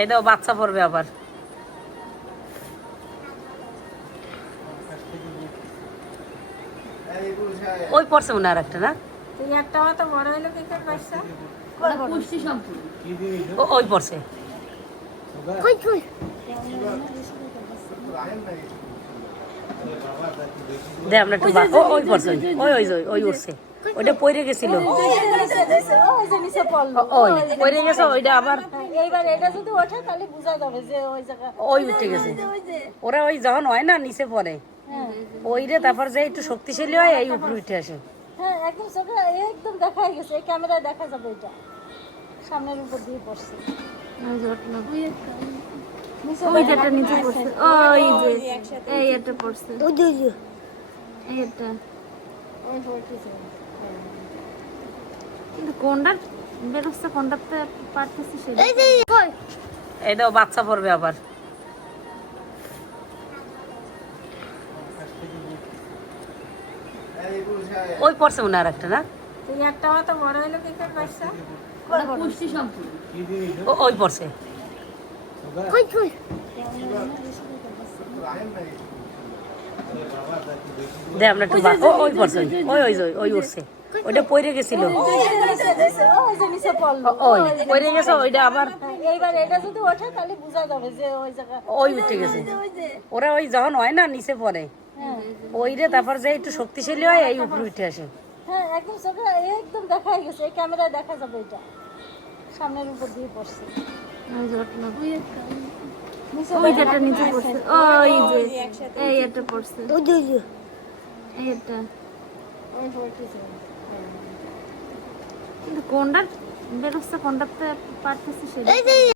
এই দাও বাচ্চা পড়বে আবার। ওই পড়ছে মনে আর একটা না ওই পড়ছে দে আমরা একটু ওই পড়ছে ওই ওই ওই ওই উঠছে ওইটা পড়ে গেছিল ওই পড়ে গেছে ওইটা আবার ওই উঠে গেছে ওরা ওই যখন হয় না নিচে পড়ে ওই রে তারপর যে একটু শক্তিশালী হয় এই উপরে উঠে আসে। হ্যাঁ একদম একদম দেখা গেছে এই ক্যামেরায় দেখা যাবে এটা সামনের উপর দিয়ে পড়ছে ওইটা নিচে পড়ছে ওই যে এই এটা পড়ছে এইটা কিন্তু কোনটা বেরোচ্ছে কোনটাতে পারতেছে সেটা এই দাও বাচ্চা পড়বে আবার। ওই পড়ছে মনে আর একটা না ওই পড়ছে দে আমরা একটু ওই পড়ছে ওই ওই ওই ওই উঠছে ওইটা পড়ে গেছিল ওই পড়ে গেছে ওইটা আবার ওই উঠে গেছে ওরা ওই যখন হয় না নিচে পড়ে ওই রে তারপর যে একটু শক্তিশালী হয় এই উপরে উঠে আসে। হ্যাঁ একদম একদম দেখা গেছে এই ক্যামেরায় দেখা যাবে এটা সামনের উপর দিয়ে পড়ছে ওইটা নিচে পড়ছে ওই যে এই এটা পড়ছে এইটা কিন্তু কোনটা বেরোচ্ছে কোনটাতে পারতেছে সেটা